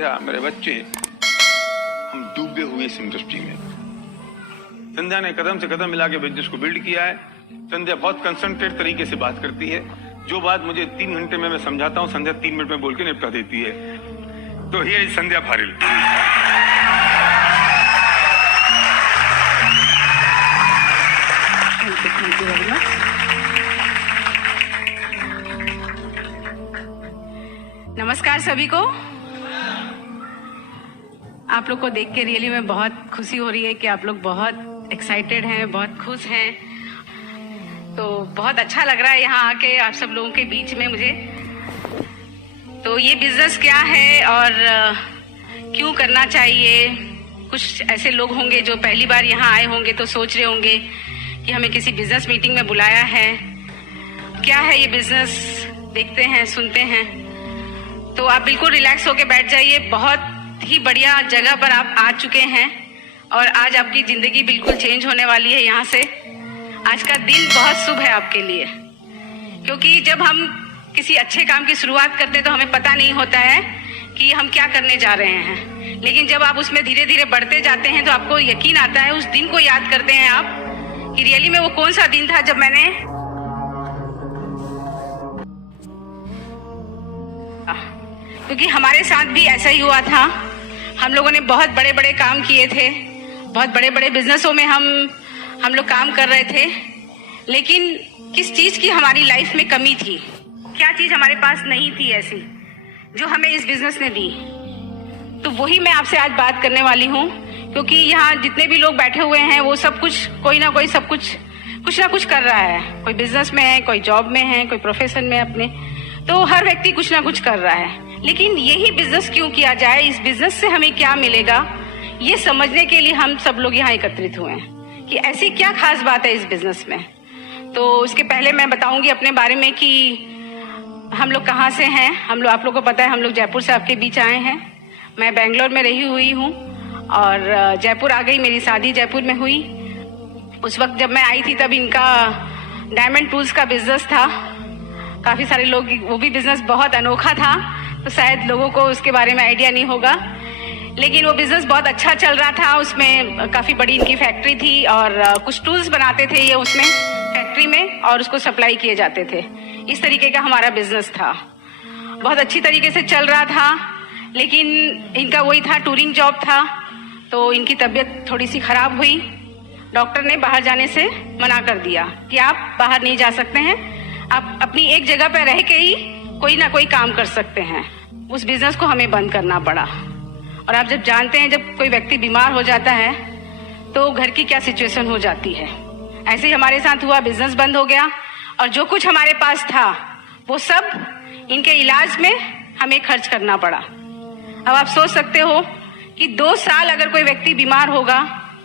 संध्या, मेरे बच्चे, हम डूबे हुए इस इंडस्ट्री में। संध्या ने कदम से कदम मिला के बिजनेस को बिल्ड किया है। संध्या बहुत कंसंट्रेट तरीके से बात करती है। जो बात मुझे 3 घंटे में मैं समझाता हूँ, संध्या 3 मिनट में बोल के निपटा देती है। तो here is Sandhya Faril. Thank you very much. नमस्कार सभी को। आप लोग को देख के रियली में बहुत खुशी हो रही है कि आप लोग बहुत एक्साइटेड हैं, बहुत खुश हैं। तो बहुत अच्छा लग रहा है यहाँ आके आप सब लोगों के बीच में मुझे। तो ये बिजनेस क्या है और क्यों करना चाहिए, कुछ ऐसे लोग होंगे जो पहली बार यहाँ आए होंगे तो सोच रहे होंगे कि हमें किसी बिजनेस मीटिंग में बुलाया है। क्या है ये बिजनेस, देखते हैं, सुनते हैं। तो आप बिल्कुल रिलैक्स होके बैठ जाइए। बहुत ही बढ़िया जगह पर आप आ चुके हैं और आज आपकी जिंदगी बिल्कुल चेंज होने वाली है यहाँ से। आज का दिन बहुत शुभ है आपके लिए, क्योंकि जब हम किसी अच्छे काम की शुरुआत करते हैं तो हमें पता नहीं होता है कि हम क्या करने जा रहे हैं। लेकिन जब आप उसमें धीरे धीरे बढ़ते जाते हैं तो आपको यकीन आता है, उस दिन को याद करते हैं आप कि रियली में वो कौन सा दिन था जब मैंने क्योंकि हमारे साथ भी ऐसा ही हुआ था। हम लोगों ने बहुत बड़े बड़े काम किए थे, बहुत बड़े बड़े बिजनेसों में हम लोग काम कर रहे थे। लेकिन किस चीज की हमारी लाइफ में कमी थी, क्या चीज हमारे पास नहीं थी ऐसी जो हमें इस बिजनेस ने दी। तो वही मैं आपसे आज बात करने वाली हूँ, क्योंकि यहाँ जितने भी लोग बैठे हुए हैं वो सब कुछ, कोई ना कोई सब कुछ ना कुछ कर रहा है। कोई बिजनेस में है, कोई जॉब में है, कोई प्रोफेशन में अपने। तो हर व्यक्ति कुछ ना कुछ कर रहा है। लेकिन यही बिजनेस क्यों किया जाए, इस बिजनेस से हमें क्या मिलेगा, ये समझने के लिए हम सब लोग यहाँ एकत्रित हुए हैं कि ऐसी क्या खास बात है इस बिजनेस में। तो उसके पहले मैं बताऊंगी अपने बारे में कि हम लोग कहाँ से हैं। आप लोग को पता है हम लोग जयपुर से आपके बीच आए हैं। मैं बेंगलोर में रही हुई हूँ और जयपुर आ गई। मेरी शादी जयपुर में हुई। उस वक्त जब मैं आई थी तब इनका डायमंड टूल्स का बिजनेस था। काफी सारे लोग, वो भी बिजनेस बहुत अनोखा था, तो शायद लोगों को उसके बारे में आइडिया नहीं होगा। लेकिन वो बिजनेस बहुत अच्छा चल रहा था। उसमें काफी बड़ी इनकी फैक्ट्री थी और कुछ टूल्स बनाते थे ये उसमें फैक्ट्री में और उसको सप्लाई किए जाते थे। इस तरीके का हमारा बिजनेस था, बहुत अच्छी तरीके से चल रहा था। लेकिन इनका वही था, टूरिंग जॉब था। तो इनकी तबीयत थोड़ी सी खराब हुई। डॉक्टर ने बाहर जाने से मना कर दिया कि आप बाहर नहीं जा सकते हैं, आप अपनी एक जगह पर रह के ही कोई ना कोई काम कर सकते हैं। उस बिजनेस को हमें बंद करना पड़ा। और आप जब जानते हैं जब कोई व्यक्ति बीमार हो जाता है तो घर की क्या सिचुएशन हो जाती है। ऐसे ही हमारे साथ हुआ, बिजनेस बंद हो गया और जो कुछ हमारे पास था वो सब इनके इलाज में हमें खर्च करना पड़ा। अब आप सोच सकते हो कि 2 साल अगर कोई व्यक्ति बीमार होगा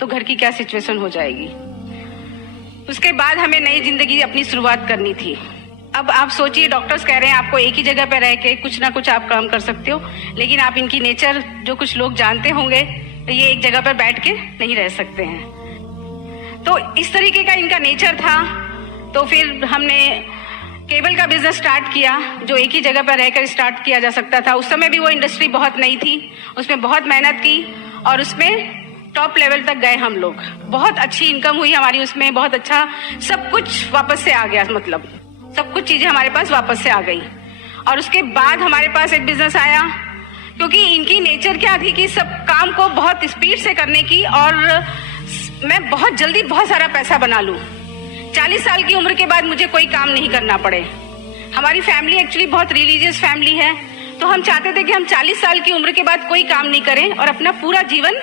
तो घर की क्या सिचुएशन हो जाएगी। उसके बाद हमें नई जिंदगी अपनी शुरुआत करनी थी। अब आप सोचिए, डॉक्टर्स कह रहे हैं आपको एक ही जगह पर रह के कुछ ना कुछ आप काम कर सकते हो, लेकिन आप इनकी नेचर जो कुछ लोग जानते होंगे तो ये एक जगह पर बैठ के नहीं रह सकते हैं। तो इस तरीके का इनका नेचर था। तो फिर हमने केबल का बिजनेस स्टार्ट किया, जो एक ही जगह पर रहकर स्टार्ट किया जा सकता था। उस समय भी वो इंडस्ट्री बहुत नई थी, उसमें बहुत मेहनत की और उसमें टॉप लेवल तक गए हम लोग। बहुत अच्छी इनकम हुई हमारी उसमें, बहुत अच्छा सब कुछ वापस से आ गया, मतलब सब कुछ चीजें हमारे पास वापस से आ गई। और उसके बाद हमारे पास एक बिजनेस आया, क्योंकि इनकी नेचर क्या थी कि सब काम को बहुत स्पीड से करने की और मैं बहुत जल्दी बहुत सारा पैसा बना लूं। 40 साल की उम्र के बाद मुझे कोई काम नहीं करना पड़े। हमारी फैमिली एक्चुअली बहुत रिलीजियस फैमिली है, तो हम चाहते थे कि हम 40 साल की उम्र के बाद कोई काम नहीं करें और अपना पूरा जीवन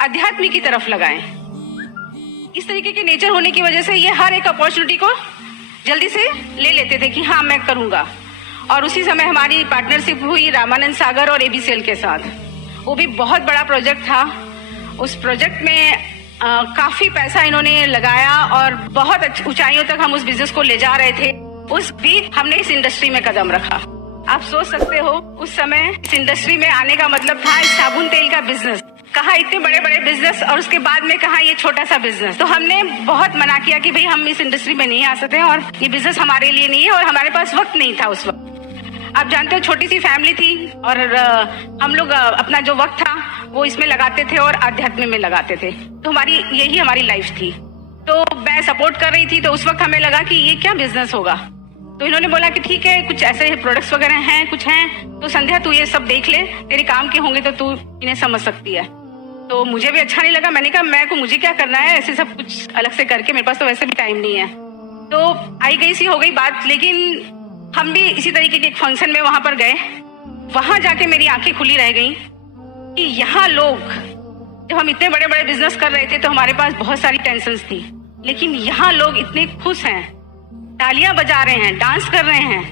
अध्यात्म की तरफ लगाएं। इस तरीके के नेचर होने की वजह से ये हर एक अपॉर्चुनिटी को जल्दी से ले लेते थे कि हाँ मैं करूंगा। और उसी समय हमारी पार्टनरशिप हुई रामानंद सागर और एबीसीएल के साथ। वो भी बहुत बड़ा प्रोजेक्ट था। उस प्रोजेक्ट में काफी पैसा इन्होंने लगाया और बहुत ऊंचाइयों तक हम उस बिजनेस को ले जा रहे थे। उस बीच हमने इस इंडस्ट्री में कदम रखा। आप सोच सकते हो उस समय इस इंडस्ट्री में आने का मतलब था साबुन तेल का बिजनेस। कहा इतने बड़े बड़े बिजनेस और उसके बाद में कहा ये छोटा सा बिजनेस। तो हमने बहुत मना किया कि भाई हम इस इंडस्ट्री में नहीं आ सकते और ये बिजनेस हमारे लिए नहीं है और हमारे पास वक्त नहीं था उस वक्त। आप जानते हो छोटी सी फैमिली थी और हम लोग अपना जो वक्त था वो इसमें लगाते थे और आध्यात्म में लगाते थे। तो यही हमारी लाइफ थी। तो मैं सपोर्ट कर रही थी। तो उस वक्त हमें लगा कि ये क्या बिजनेस होगा। तो इन्होंने बोला कि ठीक है, कुछ ऐसे प्रोडक्ट्स वगैरह हैं, कुछ हैं, तो संध्या तू ये सब देख ले, तेरे काम के होंगे तो तू इन्हें समझ सकती है। तो मुझे भी अच्छा नहीं लगा। मैंने कहा मुझे क्या करना है ऐसे सब कुछ अलग से करके, मेरे पास तो वैसे भी टाइम नहीं है। तो आई गई सी हो गई बात। लेकिन हम भी इसी तरीके के एक फंक्शन में वहां पर गए। वहां जाके मेरी आंखें खुली रह गई कि यहाँ लोग, जब हम इतने बड़े बड़े बिजनेस कर रहे थे तो हमारे पास बहुत सारी टेंशन्स थी, लेकिन यहाँ लोग इतने खुश हैं, तालियां बजा रहे हैं, डांस कर रहे हैं।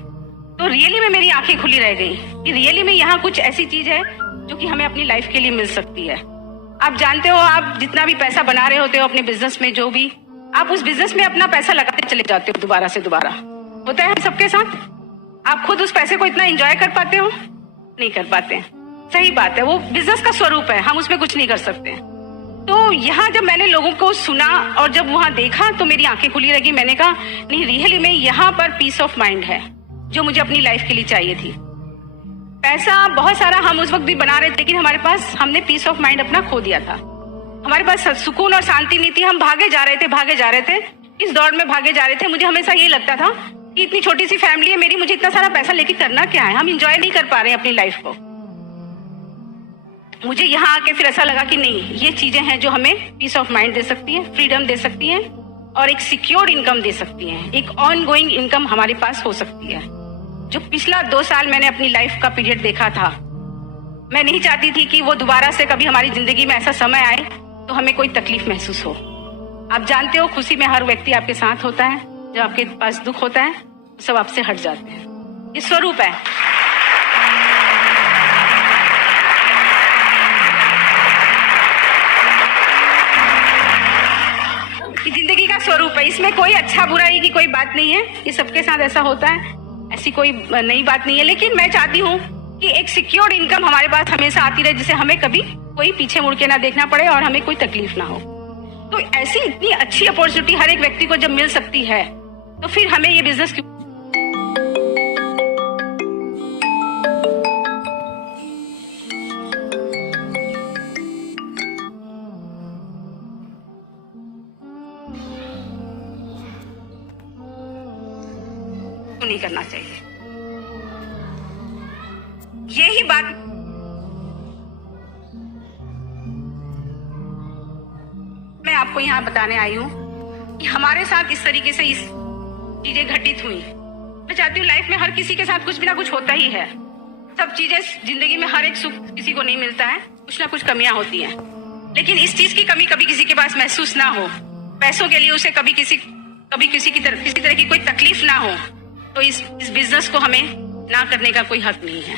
तो रियली में मेरी आंखें खुली रह गई कि रियली में यहाँ कुछ ऐसी चीज है जो कि हमें अपनी लाइफ के लिए मिल सकती है। आप जानते हो, आप जितना भी पैसा बना रहे होते हो अपने बिजनेस में, जो भी आप उस बिजनेस में अपना पैसा लगाते चले जाते हो, दोबारा से दोबारा होता है सबके साथ। आप खुद उस पैसे को इतना एंजॉय कर पाते हो? नहीं कर पाते हैं। सही बात है, वो बिजनेस का स्वरूप है, हम उसमें कुछ नहीं कर सकते। तो यहाँ जब मैंने लोगों को सुना और जब वहां देखा तो मेरी आंखें खुली रही। मैंने कहा नहीं, रियली में यहाँ पर पीस ऑफ माइंड है जो मुझे अपनी लाइफ के लिए चाहिए थी। पैसा बहुत सारा हम उस वक्त भी बना रहे थे, लेकिन हमारे पास, हमने पीस ऑफ माइंड अपना खो दिया था। हमारे पास सुकून और शांति नहीं थी। हम भागे जा रहे थे, इस दौड़ में भागे जा रहे थे। मुझे हमेशा ये लगता था कि इतनी छोटी सी फैमिली है मेरी, मुझे इतना सारा पैसा लेके करना क्या है, हम इंजॉय नहीं कर पा रहे हैं अपनी लाइफ को। मुझे यहाँ आके फिर ऐसा लगा कि नहीं, ये चीजें हैं जो हमें पीस ऑफ माइंड दे सकती है, फ्रीडम दे सकती है और एक सिक्योर्ड इनकम दे सकती है। एक ऑन गोइंग इनकम हमारे पास हो सकती है। जो पिछला 2 साल मैंने अपनी लाइफ का पीरियड देखा था, मैं नहीं चाहती थी कि वो दोबारा से कभी हमारी जिंदगी में ऐसा समय आए तो हमें कोई तकलीफ महसूस हो। आप जानते हो, खुशी में हर व्यक्ति आपके साथ होता है, जब आपके पास दुख होता है सब आपसे हट जाते हैं। ये स्वरूप है। जिंदगी का स्वरूप है, इसमें कोई अच्छा बुराई की कोई बात नहीं है। ये सबके साथ ऐसा होता है, ऐसी कोई नई बात नहीं है। लेकिन मैं चाहती हूँ कि एक सिक्योर्ड इनकम हमारे पास हमेशा आती रहे, जिससे हमें कभी कोई पीछे मुड़ के ना देखना पड़े और हमें कोई तकलीफ ना हो। तो ऐसी इतनी अच्छी अपॉर्चुनिटी हर एक व्यक्ति को जब मिल सकती है तो फिर हमें ये बिजनेस क्यों नहीं करना चाहिए। यही बात मैं आपको यहाँ बताने आई हूँ कि हमारे साथ इस तरीके से इस चीजें घटित हुई। मैं चाहती हूँ लाइफ में हर किसी के साथ कुछ भी ना कुछ होता ही है। सब चीजें जिंदगी में, हर एक सुख किसी को नहीं मिलता है, कुछ ना कुछ कमियां होती हैं। लेकिन इस चीज की कमी कभी किसी के पास महसूस ना हो, पैसों के लिए उसे कभी किसी किसी तरह की कोई तकलीफ ना हो, तो इस बिजनेस को हमें ना करने का कोई हक नहीं है।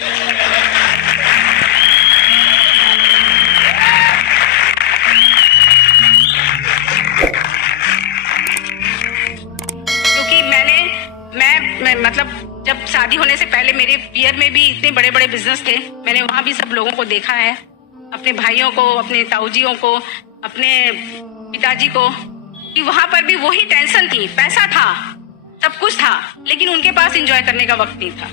क्योंकि मैं मतलब जब शादी होने से पहले मेरे पियर में भी इतने बड़े बड़े बिजनेस थे। मैंने वहां भी सब लोगों को देखा है, अपने भाइयों को, अपने ताऊजियों को, अपने पिताजी को, कि वहां पर भी वही टेंशन थी। पैसा था, सब कुछ था, लेकिन उनके पास एंजॉय करने का वक्त नहीं था।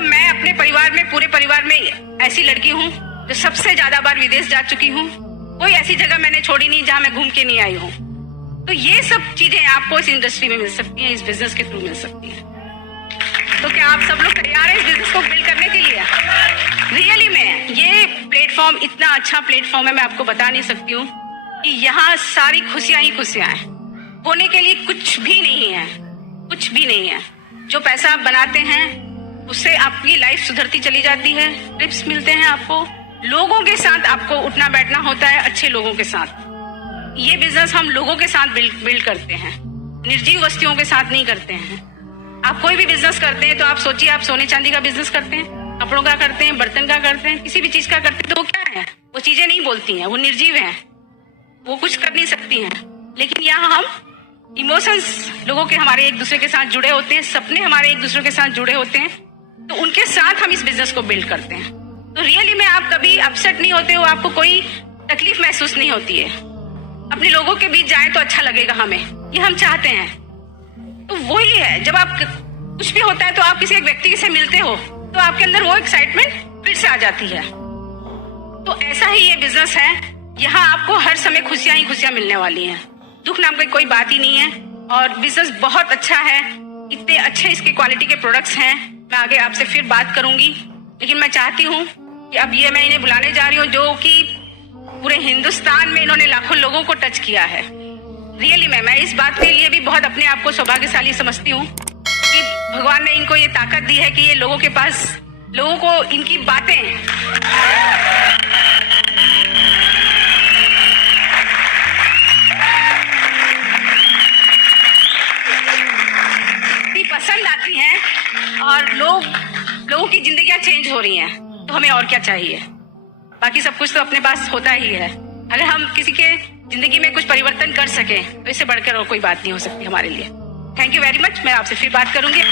मैं अपने परिवार में, पूरे परिवार में ऐसी लड़की हूँ जो सबसे ज्यादा बार विदेश जा चुकी हूँ। कोई ऐसी जगह मैंने छोड़ी नहीं जहां मैं घूम के नहीं आई हूँ। तो ये सब चीजें आपको इस इंडस्ट्री में मिल सकती हैं, इस बिजनेस के थ्रू मिल सकती है। तो क्या आप सब लोग तैयार हैं इस बिजनेस को बिल्ड करने के लिए? रियली में ये प्लेटफॉर्म इतना अच्छा प्लेटफॉर्म है, मैं आपको बता नहीं सकती हूँ कि यहाँ सारी खुशियां ही खुशियां हैं। होने के लिए कुछ भी नहीं है, कुछ भी नहीं है। जो पैसा आप बनाते हैं उससे आपकी लाइफ सुधरती चली जाती है, टिप्स मिलते हैं आपको, लोगों के साथ आपको उठना बैठना होता है, अच्छे लोगों के साथ। ये बिजनेस हम लोगों के साथ बिल्ड करते हैं, निर्जीव वस्तुओं के साथ नहीं करते हैं। आप कोई भी बिजनेस करते हैं तो आप सोचिए, आप सोने चांदी का बिजनेस करते हैं, कपड़ों का करते हैं, बर्तन का करते हैं, किसी भी चीज का करते हैं, तो वो क्या है? वो चीजें नहीं बोलती हैं, वो निर्जीव हैं, वो कुछ कर नहीं सकती हैं। लेकिन यहाँ हम इमोशंस लोगों के हमारे एक दूसरे के साथ जुड़े होते हैं, सपने हमारे एक दूसरे के साथ जुड़े होते हैं, तो उनके साथ हम इस बिजनेस को बिल्ड करते हैं। तो रियली में आप कभी अपसेट नहीं होते हो, आपको कोई तकलीफ महसूस नहीं होती है। अपने लोगों के बीच जाएं तो अच्छा लगेगा हमें, ये हम चाहते हैं। तो वही है, जब आप कुछ भी होता है तो आप किसी एक व्यक्ति से मिलते हो तो आपके अंदर वो एक्साइटमेंट फिर से आ जाती है। तो ऐसा ही ये बिजनेस है, यहाँ आपको हर समय खुशियां ही खुशियां मिलने वाली हैं। दुख नाम की कोई बात ही नहीं है और बिजनेस बहुत अच्छा है। इतने अच्छे इसके क्वालिटी के प्रोडक्ट्स हैं। मैं आगे आपसे फिर बात करूंगी, लेकिन मैं चाहती हूँ कि अब ये मैं इन्हें बुलाने जा रही हूँ जो कि पूरे हिंदुस्तान में इन्होंने लाखों लोगों को टच किया है। रियली मैं इस बात के लिए भी बहुत अपने आप को सौभाग्यशाली समझती हूँ कि भगवान ने इनको ये ताकत दी है कि ये लोगों के पास, लोगों को इनकी बातें इतनी पसंद आती हैं और लोगों की जिंदगियां चेंज हो रही हैं। तो हमें और क्या चाहिए? बाकी सब कुछ तो अपने पास होता ही है। अगर हम किसी के जिंदगी में कुछ परिवर्तन कर सके तो इससे बढ़कर और कोई बात नहीं हो सकती हमारे लिए। Thank you very much. मैं आपसे फिर बात करूंगी।